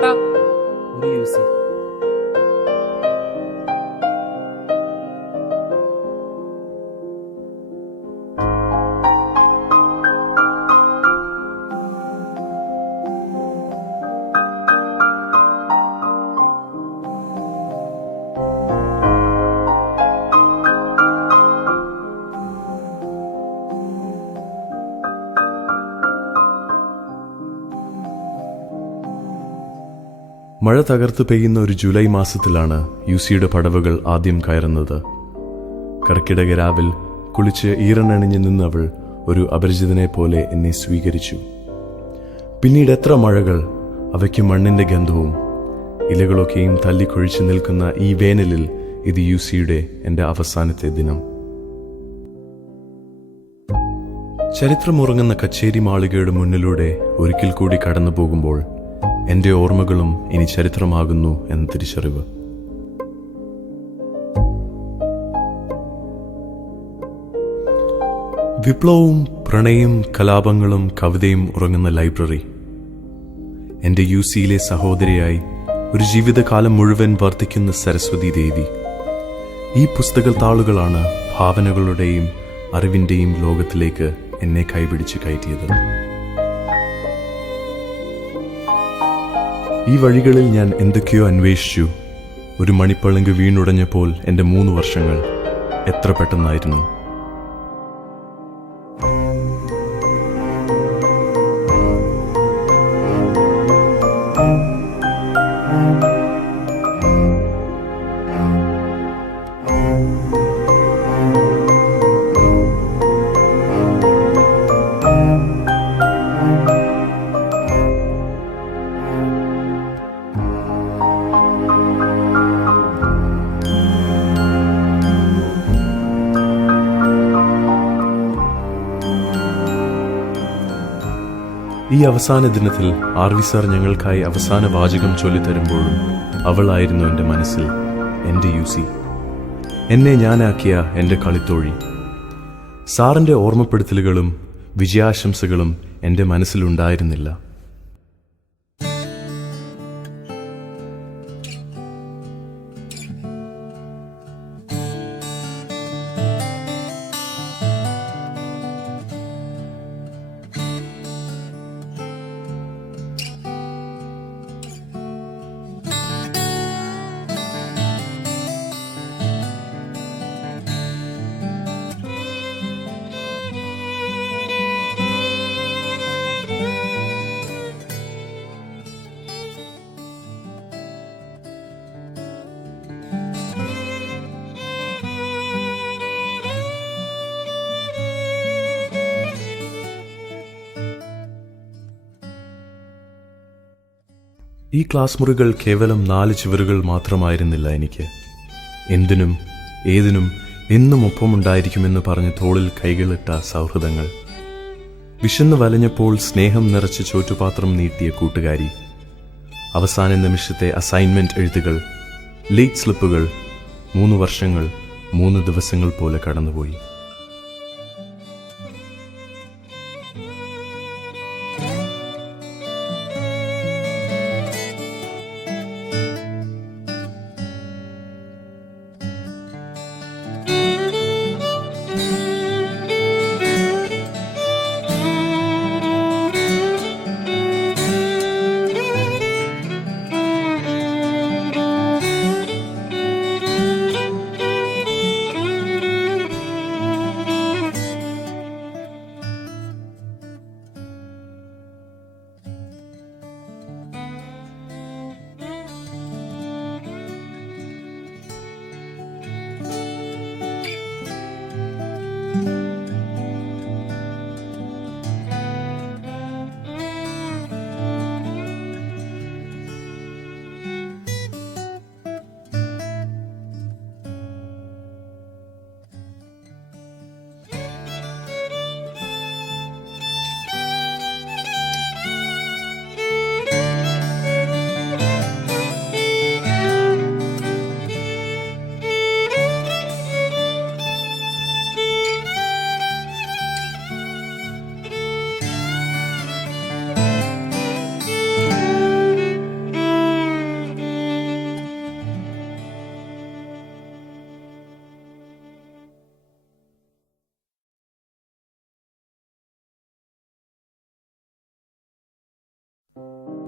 പോട്ടാ ഒരു യൂസി. മഴ തകർത്ത് പെയ്യുന്ന ഒരു ജൂലൈ മാസത്തിലാണ് യുസിയുടെ പടവുകൾ ആദ്യം കയറുന്നത്. കർക്കിടക രാവിൽ കുളിച്ച് ഈറനണിഞ്ഞു നിന്നവൾ ഒരു അപരിചിതനെ പോലെ എന്നെ സ്വീകരിച്ചു. പിന്നീട് എത്ര മഴകൾ, അവയ്ക്ക് മണ്ണിന്റെ ഗന്ധവും ഇലകളൊക്കെയും തല്ലിക്കൊഴിച്ചു നിൽക്കുന്ന ഈ വേനലിൽ ഇത് യുസിയുടെ എൻ്റെ അവസാനത്തെ ദിനം. ചരിത്രമുറങ്ങുന്ന കച്ചേരി മാളികയുടെ മുന്നിലൂടെ ഒരിക്കൽ കൂടി കടന്നു പോകുമ്പോൾ എന്റെ ഓർമ്മകളും ഇനി ചരിത്രമാകുന്നു എന്ന തിരിച്ചറിവ്. വിപ്ലവവും പ്രണയവും കലാപങ്ങളും കവിതയും ഉറങ്ങുന്ന ലൈബ്രറി. എന്റെ യുസിയിലെ സഹോദരിയായി ഒരു ജീവിതകാലം മുഴുവൻ വർദ്ധിക്കുന്ന സരസ്വതി ദേവി. ഈ പുസ്തകത്താളുകളാണ് ഭാവനകളുടെയും അറിവിന്റെയും ലോകത്തിലേക്ക് എന്നെ കൈപിടിച്ച് കയറ്റിയത്. ഈ വഴികളിൽ ഞാൻ എന്തൊക്കെയോ അന്വേഷിച്ചു. ഒരു മണിപ്പളങ്ക് വീണുടഞ്ഞപ്പോൾ എൻ്റെ 3 വർഷങ്ങൾ എത്ര പെട്ടെന്നായിരുന്നു. ഈ അവസാന ദിനത്തിൽ ആർവി സാർ ഞങ്ങൾക്കായി അവസാന വാചകം ചൊല്ലിത്തരുമ്പോഴും അവളായിരുന്നു എൻ്റെ മനസ്സിൽ എൻ്റെ യുസി, എന്നെ ഞാനാക്കിയ എൻ്റെ കളിത്തോഴി. സാറിൻ്റെ ഓർമ്മപ്പെടുത്തലുകളും വിജയാശംസകളും എൻ്റെ മനസ്സിലുണ്ടായിരുന്നില്ല. ഈ ക്ലാസ് മുറികൾ കേവലം 4 ചുവരുകൾ മാത്രമായിരുന്നില്ല എനിക്ക്. എന്തിനും ഏതിനും എന്നും ഒപ്പമുണ്ടായിരിക്കുമെന്ന് പറഞ്ഞ് തോളിൽ കൈകളിട്ട സൗഹൃദങ്ങൾ. വിശന്ന് വലഞ്ഞപ്പോൾ സ്നേഹം നിറച്ച് ചോറ്റുപാത്രം നീട്ടിയ കൂട്ടുകാരി. അവസാന നിമിഷത്തെ അസൈൻമെന്റ് എഴുത്തുകൾ, ലേറ്റ് സ്ലിപ്പുകൾ. 3 വർഷങ്ങൾ 3 ദിവസങ്ങൾ പോലെ കടന്നുപോയി.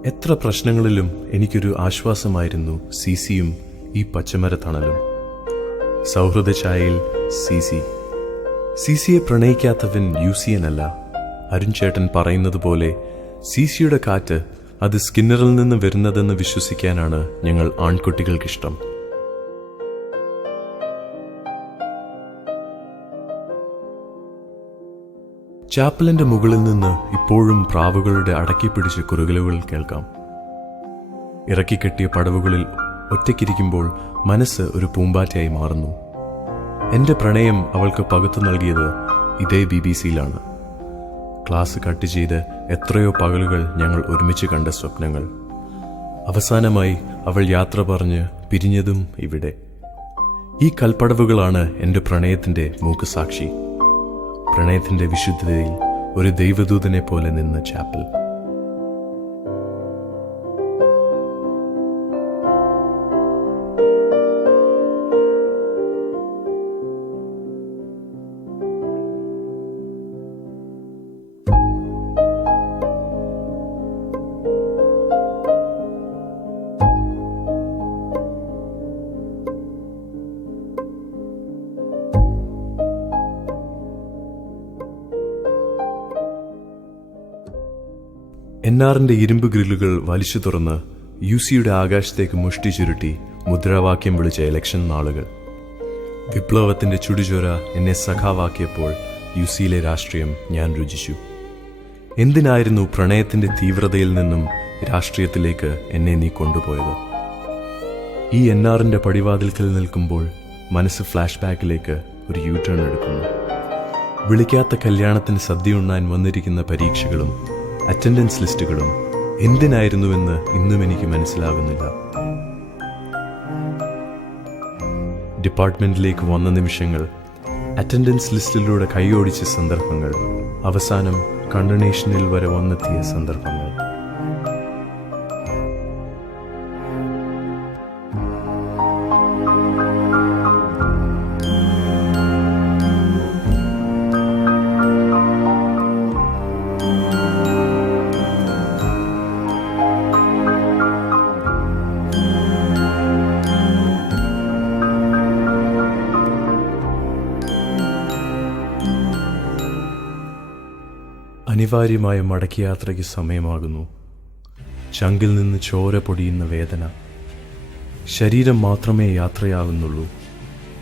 എത്ര പ്രശ്നങ്ങളിലും എനിക്കൊരു ആശ്വാസമായിരുന്നു സിസിയും ഈ പച്ചമരത്തണലും. സൗഹൃദ ചായയിൽ സിസിയെ പ്രണയിക്കാത്തവൻ യൂസിയനല്ല. അരുൺ ചേട്ടൻ പറയുന്നത് പോലെ സിസിയുടെ കാറ്റ് അത് സ്കിന്നറിൽ നിന്ന് വരുന്നതെന്ന് വിശ്വസിക്കാനാണ് ഞങ്ങൾ ആൺകുട്ടികൾക്കിഷ്ടം. ചാപ്പലിന്റെ മുകളിൽ നിന്ന് ഇപ്പോഴും പ്രാവുകളുടെ അടക്കിപ്പിടിച്ച കുറുകലുകൾ കേൾക്കാം. ഇറക്കിക്കെട്ടിയ പടവുകളിൽ ഒറ്റയ്ക്കിരിക്കുമ്പോൾ മനസ്സ് ഒരു പൂമ്പാറ്റയായി മാറുന്നു. എന്റെ പ്രണയം അവൾക്ക് പകുത്തു നൽകിയത് ഇതേ BBC-യിലാണ്. ക്ലാസ് കട്ട് ചെയ്ത് എത്രയോ പകലുകൾ ഞങ്ങൾ ഒരുമിച്ച് കണ്ട സ്വപ്നങ്ങൾ. അവസാനമായി അവൾ യാത്ര പറഞ്ഞ് പിരിഞ്ഞതും ഇവിടെ. ഈ കൽപ്പടവുകളാണ് എന്റെ പ്രണയത്തിന്റെ മൂക്കുസാക്ഷി. പ്രണയത്തിന്റെ വിശുദ്ധതയിൽ ഒരു ദൈവദൂതനെ പോലെ നിന്ന ചാപ്പൽ. NRന്റെ ഇരുമ്പ് ഗ്രില്ലുകൾ വലിച്ചു തുറന്ന് യുസിയുടെ ആകാശത്തേക്ക് മുഷ്ടി ചുരുട്ടി മുദ്രാവാക്യം വിളിച്ച ഇലക്ഷൻ നാളുകൾ. വിപ്ലവത്തിന്റെ ചുടുചോര എന്നെ സഖാവാക്കിയപ്പോൾ യുസിയിലെ രാഷ്ട്രീയം ഞാൻ രുചിച്ചു. എന്തിനായിരുന്നു പ്രണയത്തിന്റെ തീവ്രതയിൽ നിന്നും രാഷ്ട്രീയത്തിലേക്ക് എന്നെ നീ കൊണ്ടുപോയത്? ഈ NRന്റെ പടിവാതിൽക്കൽ നിൽക്കുമ്പോൾ മനസ്സ് ഫ്ലാഷ് ബാക്കിലേക്ക് ഒരു യൂടേൺ എടുക്കുന്നു. വിളിക്കാത്ത കല്യാണത്തിന് സദ്യയുണ്ണാൻ വന്നിരിക്കുന്ന പരീക്ഷകളും അറ്റൻഡൻസ് ലിസ്റ്റുകളും എന്തിനായിരുന്നുവെന്ന് ഇന്നും എനിക്ക് മനസ്സിലാകുന്നില്ല. ഡിപ്പാർട്ട്മെന്റിലേക്ക് വന്ന നിമിഷങ്ങൾ, അറ്റൻഡൻസ് ലിസ്റ്റിലൂടെ കൈയോടിച്ച സന്ദർഭങ്ങൾ, അവസാനം കണ്ടനേഷനിൽ വരെ വന്നെത്തിയ സന്ദർഭങ്ങൾ. അനിവാര്യമായ മടക്കയാത്രയ്ക്ക് സമയമാകുന്നു. ചങ്കിൽ നിന്ന് ചോര പൊടിയുന്ന വേദന. ശരീരം മാത്രമേ യാത്രയാകുന്നുള്ളൂ.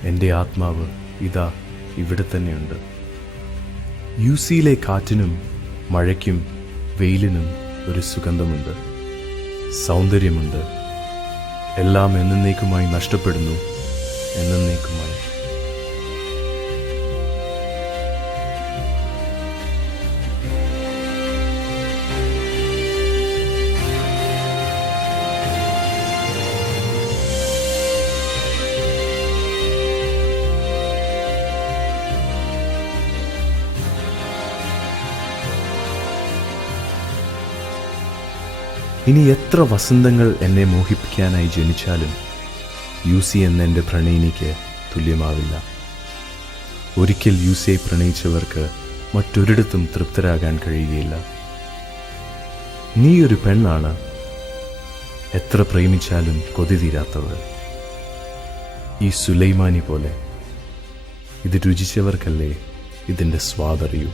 എൻ്റെ ആത്മാവ് ഇതാ ഇവിടെ തന്നെയുണ്ട്. യുസിയിലെ കാറ്റിനും മഴയ്ക്കും വെയിലിനും ഒരു സുഗന്ധമുണ്ട്, സൗന്ദര്യമുണ്ട്. എല്ലാം എന്നേക്കുമായി നഷ്ടപ്പെടുന്നു, എന്നേക്കുമായി. ഇനി എത്ര വസന്തങ്ങൾ എന്നെ മോഹിപ്പിക്കാനായി ജനിച്ചാലും യുസി എന്ന എൻ്റെ പ്രണയിനിക്ക് തുല്യമാവില്ല. ഒരിക്കൽ യുസിയെ പ്രണയിച്ചവർക്ക് മറ്റൊരിടത്തും തൃപ്തരാകാൻ കഴിയുകയില്ല. നീ ഒരു പെണ്ണാണ്, എത്ര പ്രേമിച്ചാലും കൊതി തീരാത്തവൾ. ഈ സുലൈമാനി പോലെ. ഇത് രുചിച്ചവർക്കല്ലേ ഇതിൻ്റെ സ്വാദറിയൂ.